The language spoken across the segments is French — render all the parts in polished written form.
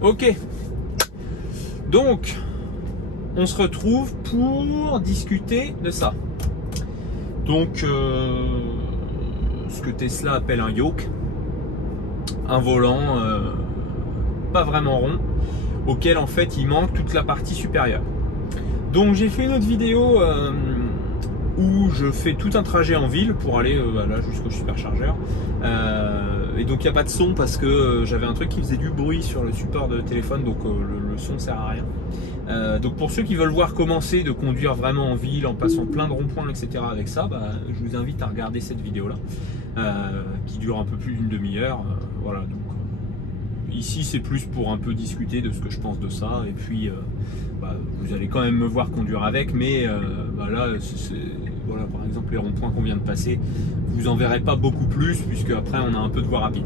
Ok, donc on se retrouve pour discuter de ça. Donc ce que Tesla appelle un yoke, un volant pas vraiment rond, auquel en fait il manque toute la partie supérieure. Donc j'ai fait une autre vidéo où je fais tout un trajet en ville pour aller là jusqu'au superchargeur. Et donc il n'y a pas de son parce que j'avais un truc qui faisait du bruit sur le support de téléphone, donc le son sert à rien. Donc pour ceux qui veulent voir comment c'est de conduire vraiment en ville en passant plein de ronds-points, etc. avec ça, je vous invite à regarder cette vidéo là qui dure un peu plus d'une demi-heure. Voilà, donc ici c'est plus pour un peu discuter de ce que je pense de ça, et puis vous allez quand même me voir conduire avec, mais là voilà, par exemple les ronds-points qu'on vient de passer, vous en verrez pas beaucoup plus puisque après on a un peu de voie rapide.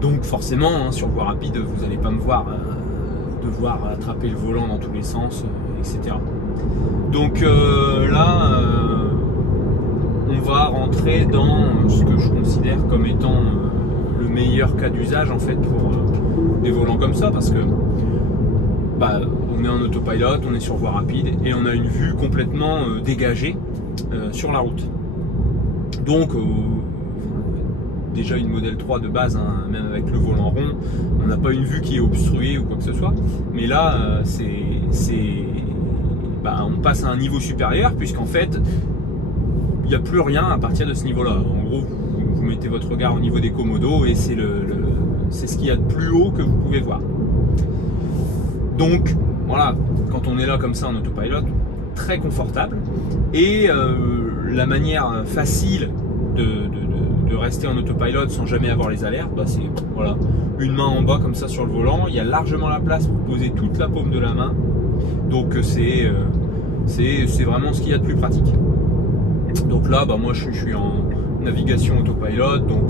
Donc forcément sur voie rapide vous n'allez pas me voir devoir attraper le volant dans tous les sens, etc. Donc là on va rentrer dans ce que je considère comme étant le meilleur cas d'usage en fait pour des volants comme ça, parce que on est en autopilot, on est sur voie rapide et on a une vue complètement dégagée sur la route. Donc déjà une modèle 3 de base, hein, même avec le volant rond, on n'a pas une vue qui est obstruée ou quoi que ce soit, mais là on passe à un niveau supérieur, puisqu'en fait il n'y a plus rien à partir de ce niveau là. En gros vous mettez votre regard au niveau des commodos et c'est ce qu'il y a de plus haut que vous pouvez voir. Donc voilà, quand on est là comme ça en autopilot, très confortable, et la manière facile de rester en autopilot sans jamais avoir les alertes, c'est voilà, une main en bas comme ça sur le volant, il y a largement la place pour poser toute la paume de la main, donc c'est vraiment ce qu'il y a de plus pratique. Donc là moi je suis en navigation autopilot, donc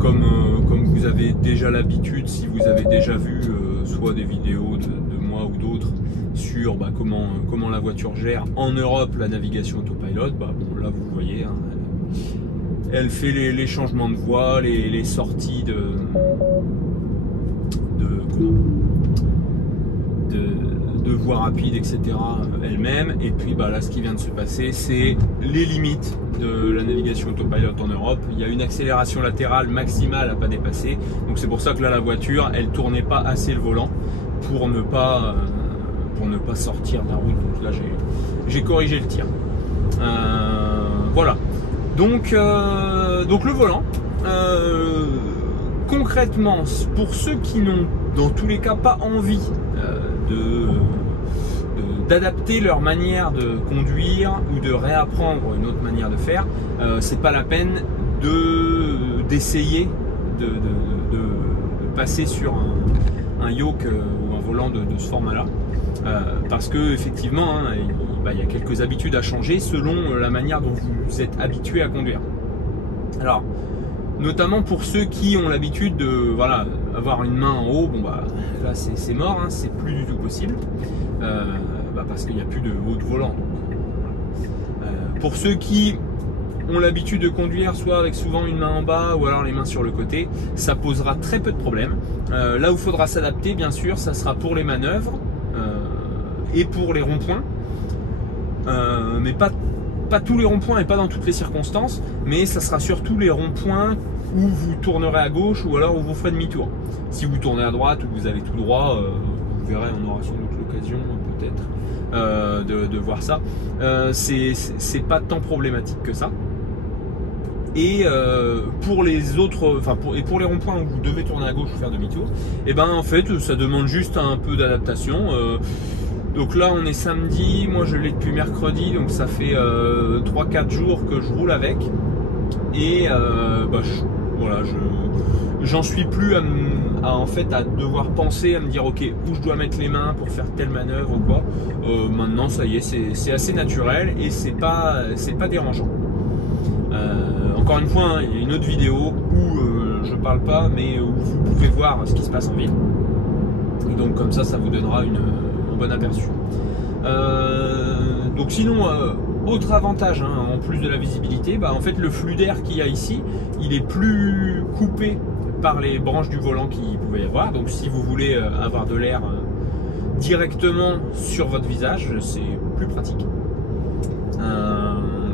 comme vous avez déjà l'habitude, si vous avez déjà vu soit des vidéos de moi ou d'autres sur comment la voiture gère en Europe la navigation autopilot, là vous voyez, hein, elle fait les changements de voie, les sorties de voie rapide, etc. elle-même. Et puis là ce qui vient de se passer, c'est les limites de la navigation autopilot en Europe. Il y a une accélération latérale maximale à pas dépasser, donc c'est pour ça que là la voiture elle tournait pas assez le volant pour ne pas sortir de la route. Donc là j'ai corrigé le tir. Voilà, donc le volant concrètement, pour ceux qui n'ont dans tous les cas pas envie d'adapter leur manière de conduire ou de réapprendre une autre manière de faire, c'est pas la peine d'essayer de passer sur un yoke ou un volant de ce format là, parce que effectivement il y a quelques habitudes à changer selon la manière dont vous êtes habitué à conduire. Alors notamment pour ceux qui ont l'habitude de avoir une main en haut, là c'est mort, hein, c'est plus du tout possible, parce qu'il n'y a plus de haut de volant. Pour ceux qui ont l'habitude de conduire soit avec souvent une main en bas ou alors les mains sur le côté, ça posera très peu de problèmes. Là où il faudra s'adapter, bien sûr, ça sera pour les manœuvres et pour les ronds-points, mais pas tous les ronds-points et pas dans toutes les circonstances, mais ça sera surtout les ronds-points où vous tournerez à gauche ou alors où vous ferez demi-tour. Si vous tournez à droite ou que vous allez tout droit, vous verrez, on aura sans doute l'occasion peut-être de voir ça. C'est pas tant problématique que ça. Et pour les autres, pour les ronds-points où vous devez tourner à gauche ou faire demi-tour, en fait ça demande juste un peu d'adaptation. Donc là on est samedi, moi je l'ai depuis mercredi, donc ça fait 3-4 jours que je roule avec, et j'en suis plus à en fait à devoir penser, à me dire ok, où je dois mettre les mains pour faire telle manœuvre ou quoi. Maintenant ça y est, c'est assez naturel et c'est pas dérangeant. Encore une fois, hein, il y a une autre vidéo où je parle pas, mais où vous pouvez voir ce qui se passe en ville. Et donc comme ça vous donnera un bon aperçu. Donc sinon, autre avantage, hein, en plus de la visibilité, en fait le flux d'air qu'il y a ici, il est plus coupé par les branches du volant qu'il pouvait y avoir. Donc si vous voulez avoir de l'air directement sur votre visage, c'est plus pratique.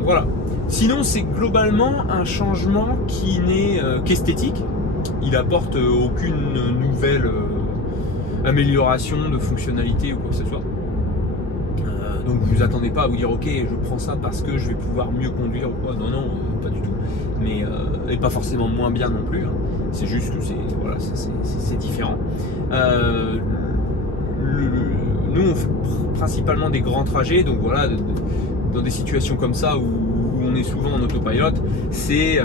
Voilà. Sinon, c'est globalement un changement qui n'est qu'esthétique. Il apporte aucune nouvelle amélioration de fonctionnalité ou quoi que ce soit. Donc vous attendez pas à vous dire ok, je prends ça parce que je vais pouvoir mieux conduire ou quoi. Non, non, pas du tout. Mais et pas forcément moins bien non plus. Hein. C'est juste que c'est différent. Nous, on fait principalement des grands trajets, donc voilà, dans des situations comme ça où on est souvent en autopilote, c'est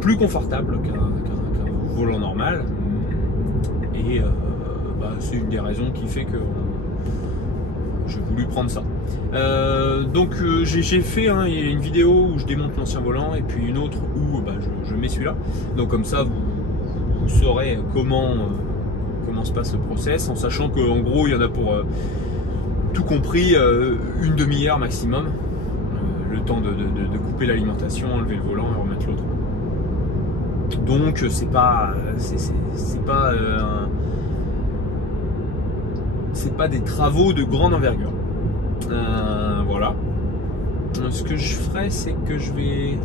plus confortable qu'un volant normal. Et c'est une des raisons qui fait que j'ai voulu prendre ça. Donc j'ai fait, hein, il y a une vidéo où je démonte l'ancien volant et puis une autre où je mets celui-là. Donc comme ça vous saurez comment se passe le process, en sachant qu'en gros il y en a pour tout compris une demi-heure maximum, le temps de couper l'alimentation, enlever le volant et remettre l'autre. Donc c'est pas des travaux de grande envergure. Voilà. Ce que je ferai, c'est que je vais...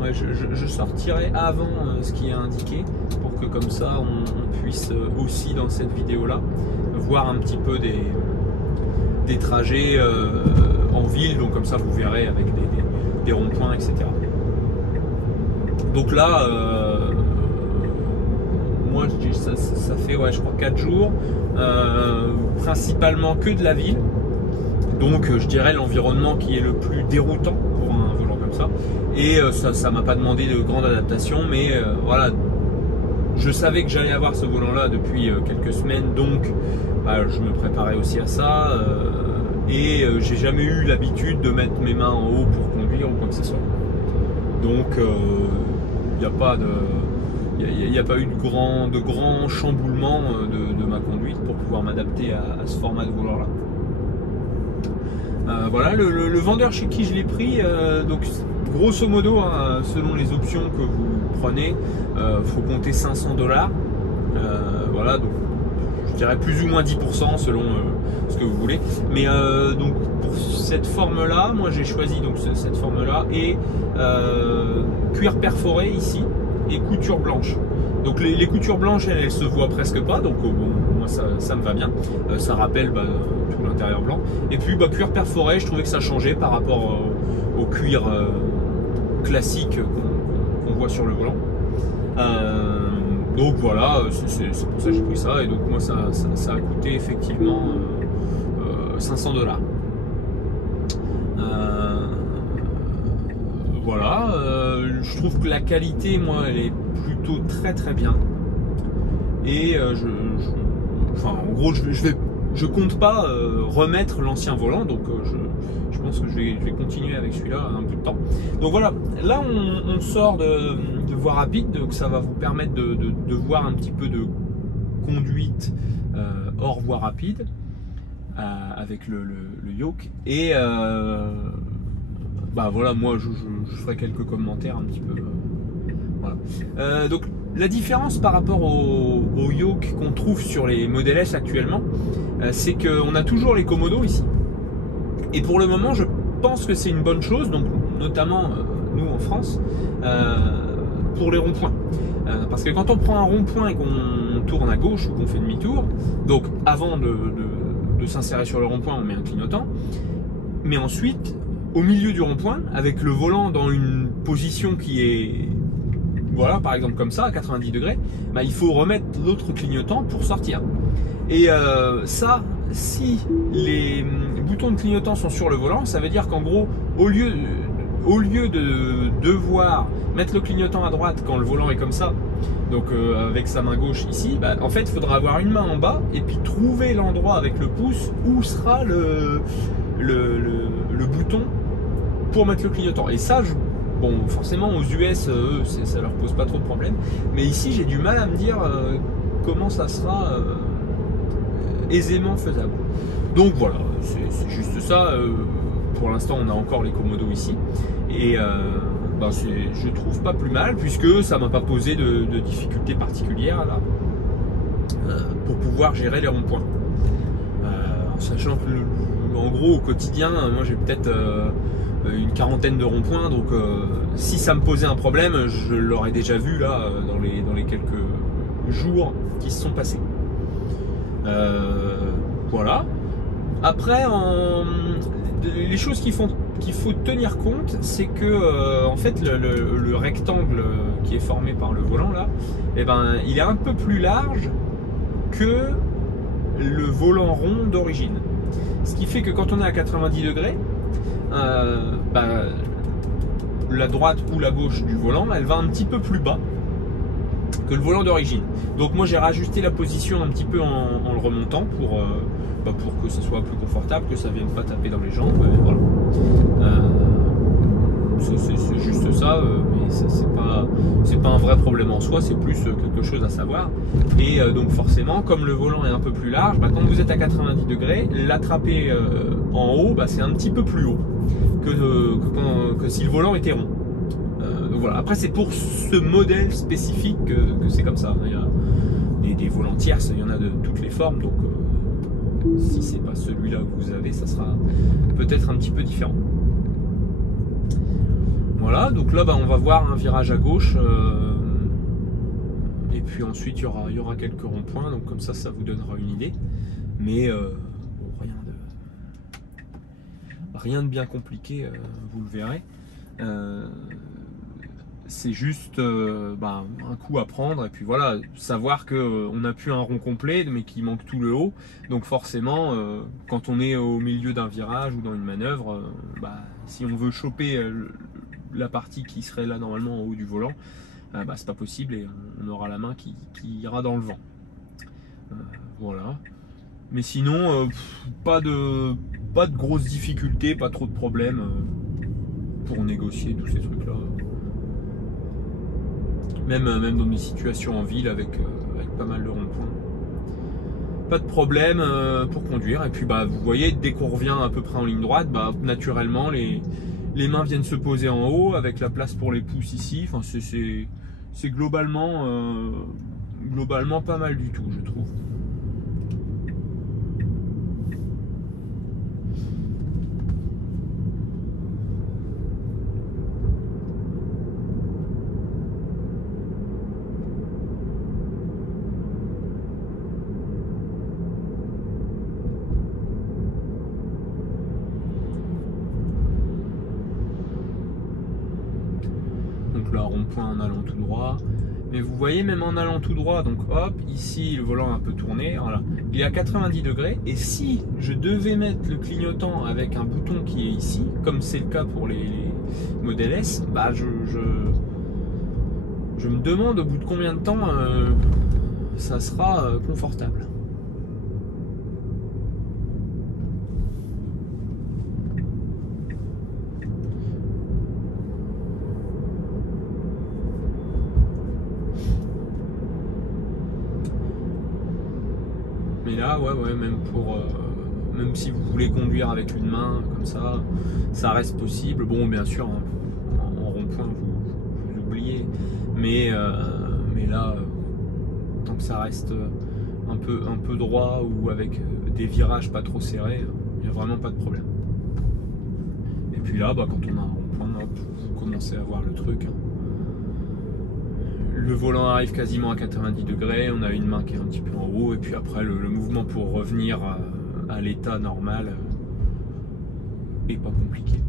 Ouais, je sortirai avant ce qui est indiqué pour que comme ça on puisse aussi dans cette vidéo là voir un petit peu des trajets en ville, donc comme ça vous verrez avec des ronds-points, etc. Donc là moi ça fait ouais, je crois 4 jours principalement que de la ville, donc je dirais l'environnement qui est le plus déroutant pour un volant comme ça. Et ça m'a pas demandé de grande adaptation, mais voilà, je savais que j'allais avoir ce volant là depuis quelques semaines, donc je me préparais aussi à ça, et j'ai jamais eu l'habitude de mettre mes mains en haut pour conduire ou quoi que ce soit, donc il n'y a pas eu de grand chamboulement de ma conduite pour pouvoir m'adapter à ce format de volant là. Voilà, le vendeur chez qui je l'ai pris, donc grosso modo, hein, selon les options que vous prenez, faut compter 500 $. Voilà, donc je dirais plus ou moins 10% selon ce que vous voulez. Mais donc pour cette forme là, moi j'ai choisi donc cette forme là et cuir perforé ici et couture blanche. Donc les coutures blanches elles se voient presque pas, donc bon, moi ça me va bien, ça rappelle tout l'intérieur blanc. Et puis cuir perforé, je trouvais que ça changeait par rapport au cuir classique qu'on voit sur le volant. Donc voilà, c'est pour ça que j'ai pris ça, et donc moi ça a coûté effectivement 500 $. Voilà, je trouve que la qualité, moi, elle est plutôt très bien. Et enfin, en gros, je compte pas remettre l'ancien volant, donc je pense que je vais continuer avec celui-là un peu de temps. Donc voilà, là on sort de voie rapide, donc ça va vous permettre de voir un petit peu de conduite hors voie rapide avec le yoke. Et voilà, moi je ferai quelques commentaires un petit peu. Voilà. Donc la différence par rapport au yoke qu'on trouve sur les Model S actuellement, c'est qu'on a toujours les commodos ici. Et pour le moment, je pense que c'est une bonne chose, donc notamment nous en France, pour les ronds-points. Parce que quand on prend un rond-point et qu'on tourne à gauche ou qu'on fait demi-tour, donc avant de s'insérer sur le rond-point, on met un clignotant, mais ensuite, au milieu du rond-point, avec le volant dans une position qui est, voilà, par exemple comme ça, à 90 degrés, il faut remettre l'autre clignotant pour sortir. Et ça, si les boutons de clignotant sont sur le volant, ça veut dire qu'en gros, au lieu au lieu de devoir mettre le clignotant à droite quand le volant est comme ça, donc avec sa main gauche ici, bah, en fait il faudra avoir une main en bas et puis trouver l'endroit avec le pouce où sera le bouton pour mettre le clignotant. Et ça, bon, forcément aux US, eux, ça leur pose pas trop de problème, mais ici j'ai du mal à me dire comment ça sera aisément faisable. Donc voilà, c'est juste ça. Pour l'instant on a encore les commodos ici et bah, je trouve pas plus mal puisque ça m'a pas posé de difficultés particulières là pour pouvoir gérer les ronds-points, en sachant que en gros au quotidien moi j'ai peut-être une quarantaine de ronds-points, donc si ça me posait un problème je l'aurais déjà vu là dans les quelques jours qui se sont passés. Voilà. Après, les choses qu'il faut tenir compte, c'est que en fait le rectangle qui est formé par le volant là, eh ben, il est un peu plus large que le volant rond d'origine. Ce qui fait que quand on est à 90 degrés, bah, la droite ou la gauche du volant, elle va un petit peu plus bas que le volant d'origine. Donc moi j'ai rajusté la position un petit peu en le remontant pour que ce soit plus confortable, que ça ne vienne pas taper dans les jambes. Voilà. C'est juste ça, mais c'est pas un vrai problème en soi, c'est plus quelque chose à savoir. Et donc forcément, comme le volant est un peu plus large, bah, quand vous êtes à 90 degrés, l'attraper en haut, bah, c'est un petit peu plus haut que si le volant était rond. Donc voilà. Après c'est pour ce modèle spécifique que c'est comme ça. Il y a des volants tierces, il y en a de toutes les formes, donc si c'est pas celui-là que vous avez, ça sera peut-être un petit peu différent. Voilà, donc là bah, on va voir un virage à gauche et puis ensuite il y aura quelques ronds-points, donc comme ça vous donnera une idée, mais bon, rien de bien compliqué, vous le verrez. C'est juste bah, un coup à prendre, et puis voilà, savoir qu'on n'a plus un rond complet mais qu'il manque tout le haut, donc forcément quand on est au milieu d'un virage ou dans une manœuvre, bah, si on veut choper la partie qui serait là normalement en haut du volant, bah, c'est pas possible et on aura la main qui ira dans le vent. Voilà, mais sinon pas de grosses difficultés, pas trop de problèmes pour négocier tous ces trucs là. Même dans des situations en ville avec pas mal de ronds-points. Pas de problème pour conduire. Et puis bah, vous voyez, dès qu'on revient à peu près en ligne droite, bah, naturellement les mains viennent se poser en haut avec la place pour les pouces ici. Enfin, c'est globalement pas mal du tout, je trouve. Là, rond-point en allant tout droit, mais vous voyez, même en allant tout droit, donc hop, ici le volant a un peu tourné, voilà, il est à 90 degrés, et si je devais mettre le clignotant avec un bouton qui est ici, comme c'est le cas pour les modèles S, bah je me demande au bout de combien de temps ça sera confortable. Mais là, ouais, même si vous voulez conduire avec une main comme ça reste possible. Bon, bien sûr, hein, en rond-point, vous oubliez, mais là, tant que ça reste un peu droit ou avec des virages pas trop serrés, il n'y a vraiment pas de problème. Et puis là, bah, quand on a un rond-point, vous commencez à voir le truc. Hein. Le volant arrive quasiment à 90 degrés, on a une main qui est un petit peu en haut, et puis après le mouvement pour revenir à l'état normal est pas compliqué.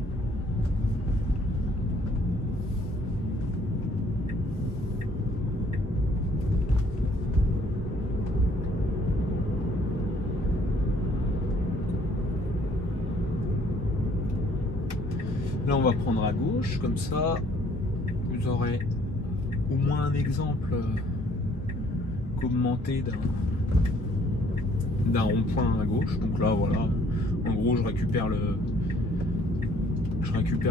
Là on va prendre à gauche, comme ça vous aurez au moins un exemple commenté d'un rond-point à gauche. Donc là voilà, en gros je récupère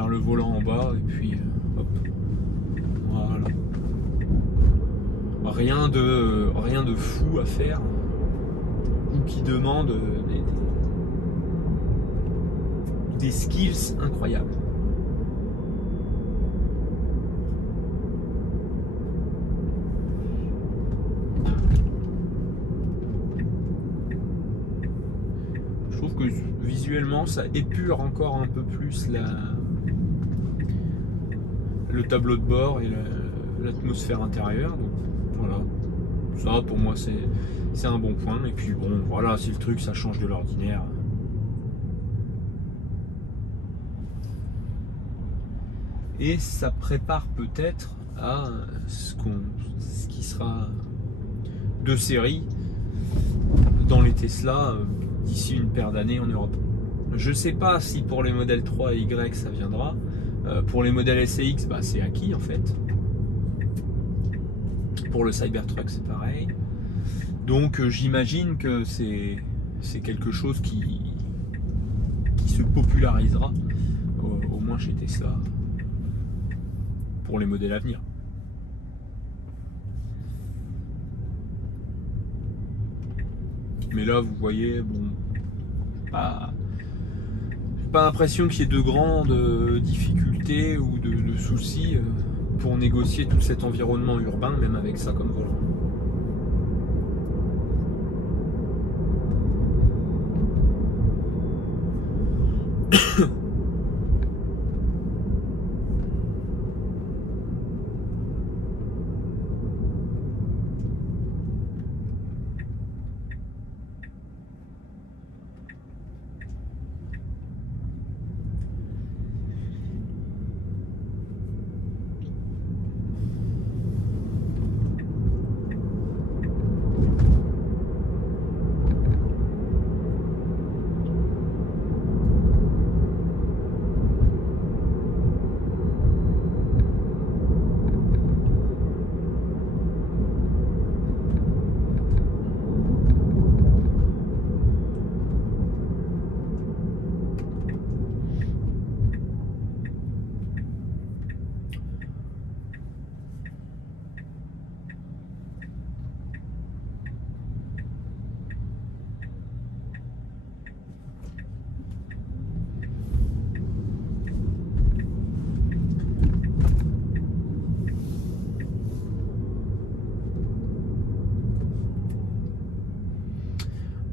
le volant en bas et puis hop, voilà. Rien de fou à faire ou qui demande des skills incroyables. Je trouve que visuellement ça épure encore un peu plus le tableau de bord et l'atmosphère intérieure. Donc voilà, ça pour moi c'est un bon point. Et puis bon voilà, si le truc ça change de l'ordinaire, et ça prépare peut-être à ce qui sera de série dans les Tesla d'ici une paire d'années en Europe. Je sais pas si pour les modèles 3 et Y ça viendra. Pour les modèles S et X, bah, c'est acquis en fait. Pour le Cybertruck c'est pareil. Donc j'imagine que c'est quelque chose qui se popularisera au moins chez Tesla pour les modèles à venir. Mais là vous voyez, bon, pas l'impression qu'il y ait de grandes difficultés ou de soucis pour négocier tout cet environnement urbain, même avec ça comme volant.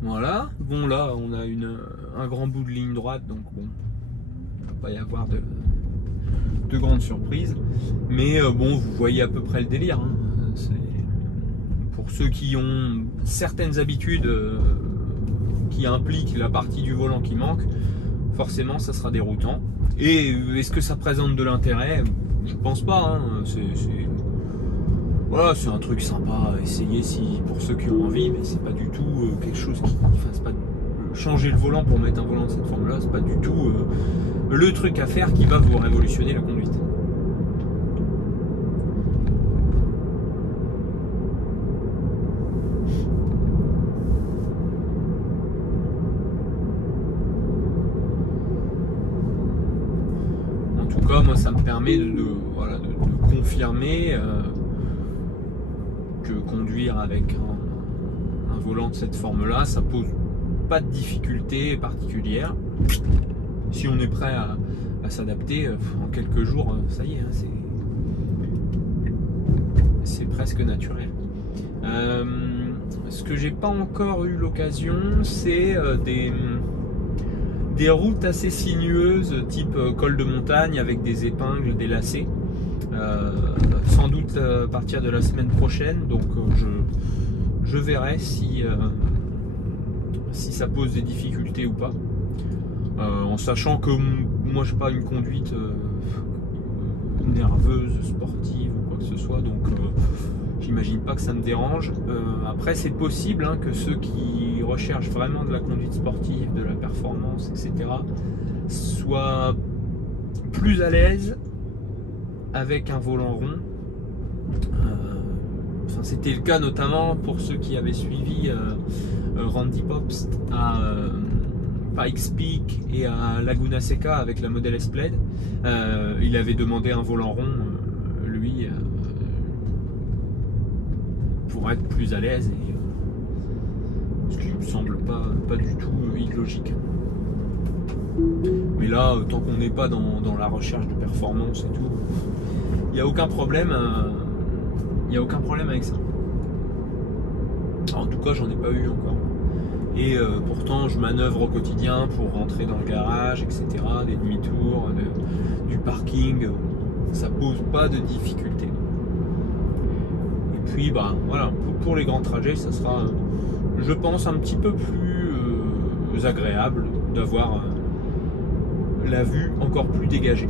Voilà, bon là on a un grand bout de ligne droite, donc bon, il ne va pas y avoir de grandes surprises, mais bon, vous voyez à peu près le délire, hein. Pour ceux qui ont certaines habitudes qui impliquent la partie du volant qui manque, forcément ça sera déroutant. Et est-ce que ça présente de l'intérêt? Je pense pas, hein. Voilà, c'est un truc sympa à essayer pour ceux qui ont envie, mais c'est pas du tout quelque chose qui... Enfin, c'est pas changer le volant pour mettre un volant de cette forme-là, c'est pas du tout le truc à faire qui va vous révolutionner la conduite. En tout cas, moi, ça me permet voilà, de confirmer que conduire avec un volant de cette forme-là, ça pose pas de difficulté particulière. Si on est prêt à s'adapter, en quelques jours, ça y est, hein, c'est presque naturel. Ce que j'ai pas encore eu l'occasion, c'est des routes assez sinueuses, type col de montagne avec des épingles, des lacets. Sans doute à partir de la semaine prochaine, donc je verrai si ça pose des difficultés ou pas, en sachant que moi je n'ai pas une conduite nerveuse, sportive ou quoi que ce soit, donc j'imagine pas que ça me dérange. Après c'est possible, hein, que ceux qui recherchent vraiment de la conduite sportive, de la performance, etc., soient plus à l'aise avec un volant rond. Enfin, c'était le cas notamment pour ceux qui avaient suivi Randy Popst à Pikes Peak et à Laguna Seca avec la Model S Plaid. Il avait demandé un volant rond, lui, pour être plus à l'aise, et ce qui me semble pas du tout illogique. Mais là, tant qu'on n'est pas dans la recherche de performance et tout, il n'y a aucun problème. Il n'y a aucun problème avec ça. En tout cas, j'en ai pas eu encore. Et pourtant, je manœuvre au quotidien pour rentrer dans le garage, etc. Des demi-tours, du parking. Ça pose pas de difficulté. Et puis, bah voilà, pour les grands trajets, ça sera, je pense, un petit peu plus agréable d'avoir la vue encore plus dégagée.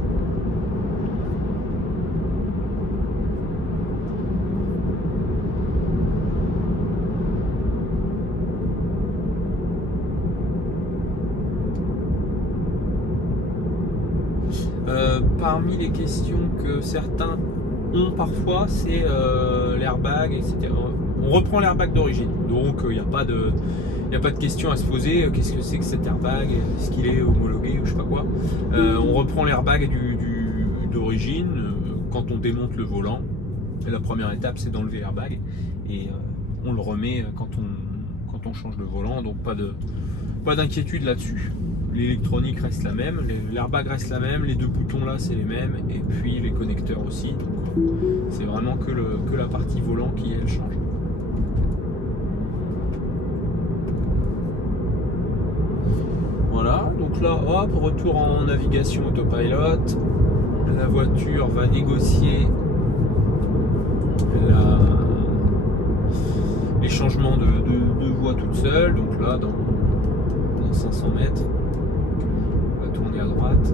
Parmi les questions que certains ont parfois, c'est l'airbag, etc. On reprend l'airbag d'origine, donc il n'y a pas de question à se poser. Qu'est-ce que c'est que cet airbag? Est-ce qu'il est homologué ou je sais pas quoi? On reprend l'airbag d'origine quand on démonte le volant. Et la première étape, c'est d'enlever l'airbag et on le remet quand on change le volant, donc pas d'inquiétude là-dessus. L'électronique reste la même, l'airbag reste la même, les deux boutons là c'est les mêmes, et puis les connecteurs aussi. C'est vraiment que la partie volant qui elle change. Voilà, donc là hop, retour en navigation autopilot. La voiture va négocier les changements de voie toute seule. Donc là dans 500 mètres, tourner à droite.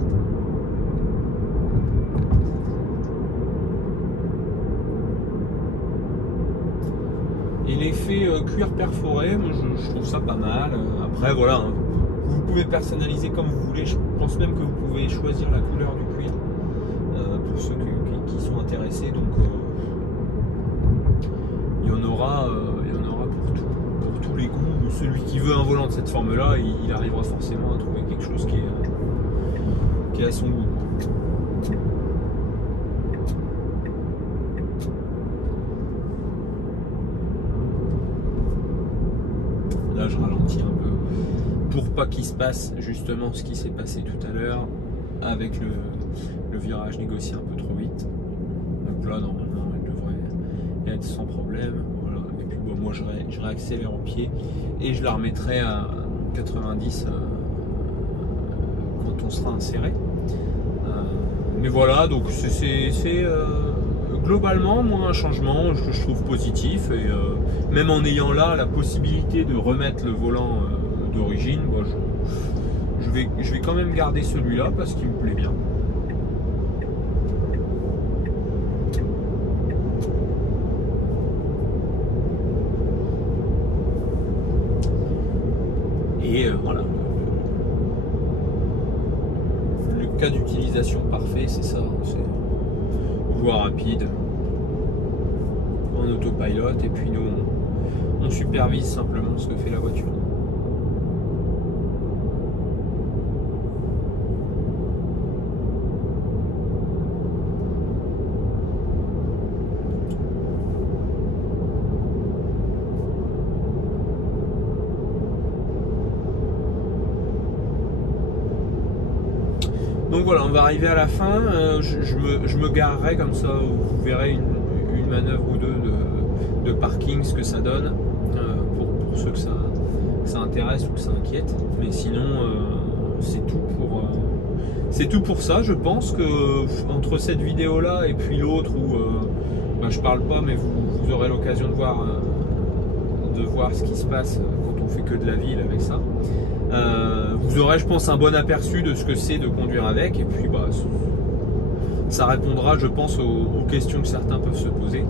Et l'effet cuir perforé, moi je trouve ça pas mal. Après voilà, hein, vous pouvez personnaliser comme vous voulez. Je pense même que vous pouvez choisir la couleur du cuir pour ceux qui sont intéressés. Donc il y en aura pour tous les goûts. Celui qui veut un volant de cette forme là, il arrivera forcément à trouver quelque chose qui est à son goût. Là je ralentis un peu pour pas qu'il se passe justement ce qui s'est passé tout à l'heure avec le virage négocié un peu trop vite. Donc là normalement il devrait être sans problème. Voilà. Et puis bon, moi je réaccélère au pied et je la remettrai à 90 quand on sera inséré. Mais voilà, donc c'est globalement moi un changement que je trouve positif, et même en ayant là la possibilité de remettre le volant d'origine, moi, je vais quand même garder celui-là parce qu'il me plaît bien. Et voilà. Le cas d'utilisation parfait, c'est ça. C'est voie rapide en autopilot, et puis nous on supervise simplement ce que fait la voiture. Donc voilà, on va arriver à la fin. Je me garerai comme ça, vous verrez une manœuvre ou deux de parking, ce que ça donne, pour ceux que ça intéresse ou que ça inquiète. Mais sinon, c'est tout pour ça. Je pense que entre cette vidéo là et puis l'autre où je parle pas, mais vous aurez l'occasion de voir ce qui se passe quand on fait que de la ville avec ça. Vous aurez, je pense, un bon aperçu de ce que c'est de conduire avec, et puis ça répondra, je pense, aux questions que certains peuvent se poser.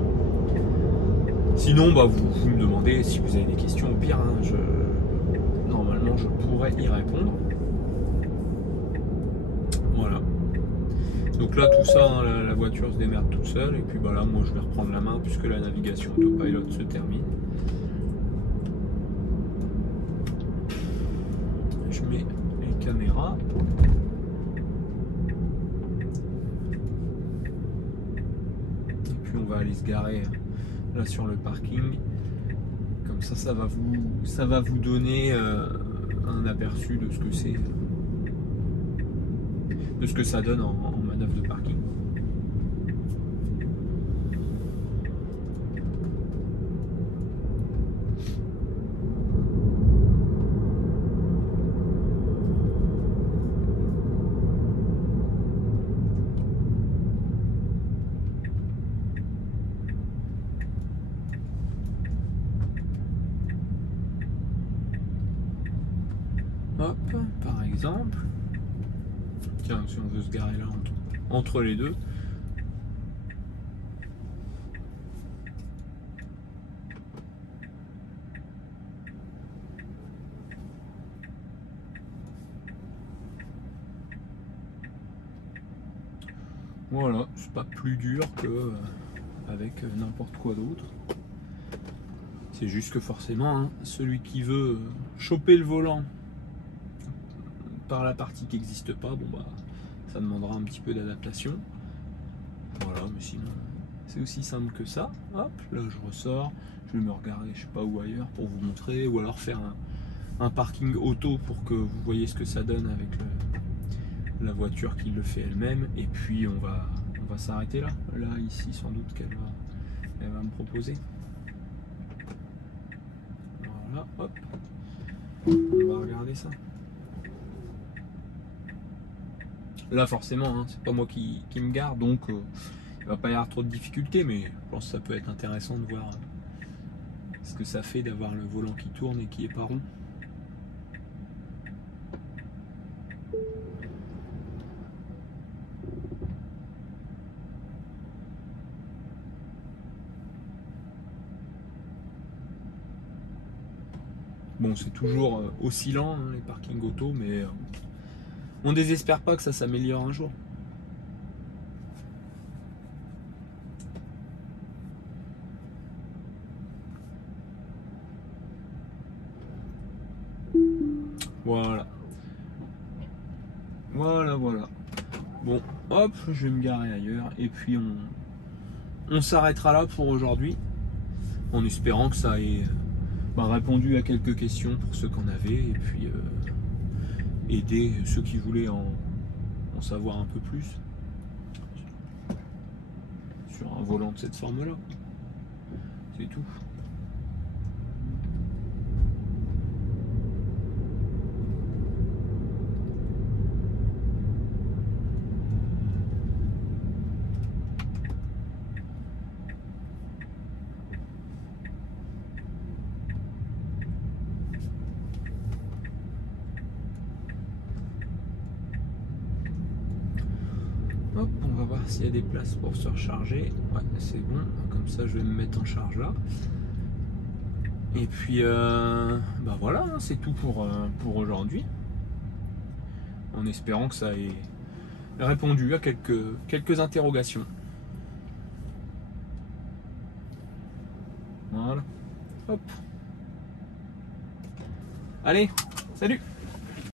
Sinon, vous me demandez si vous avez des questions, au pire, hein, normalement je pourrais y répondre. Voilà. Donc là tout ça, hein, la voiture se démerde tout seul et puis bah là moi je vais reprendre la main puisque la navigation autopilot se termine. Je mets les caméras. Et puis on va aller se garer là sur le parking. Comme ça va vous donner un aperçu de ce que c'est, de ce que ça donne en manœuvre de parking. Hop, par exemple. Tiens, si on veut se garer là entre les deux. Voilà, c'est pas plus dur que avec n'importe quoi d'autre. C'est juste que forcément, hein, celui qui veut choper le volant par la partie qui n'existe pas, bon bah ça demandera un petit peu d'adaptation. Voilà, mais sinon c'est aussi simple que ça. Hop, là je ressors, je vais me regarder je sais pas où ailleurs pour vous montrer, ou alors faire un parking auto pour que vous voyez ce que ça donne avec la voiture qui le fait elle-même. Et puis on va s'arrêter là. Là ici sans doute elle va me proposer. Voilà, hop, on va regarder ça. Là forcément, hein, c'est pas moi qui me gare, donc il va pas y avoir trop de difficultés, mais je pense que ça peut être intéressant de voir ce que ça fait d'avoir le volant qui tourne et qui est pas rond. Bon, c'est toujours oscillant, hein, les parkings auto, mais on désespère pas que ça s'améliore un jour. Voilà. Voilà. Bon, hop, je vais me garer ailleurs et puis on s'arrêtera là pour aujourd'hui, en espérant que ça ait répondu à quelques questions pour ceux qu'on avait, et puis aider ceux qui voulaient en savoir un peu plus sur un volant de cette forme-là. C'est tout. Hop, on va voir s'il y a des places pour se recharger. Ouais, c'est bon. Comme ça, je vais me mettre en charge là. Et puis, voilà, hein, c'est tout pour aujourd'hui. En espérant que ça ait répondu à quelques interrogations. Voilà. Hop. Allez, salut!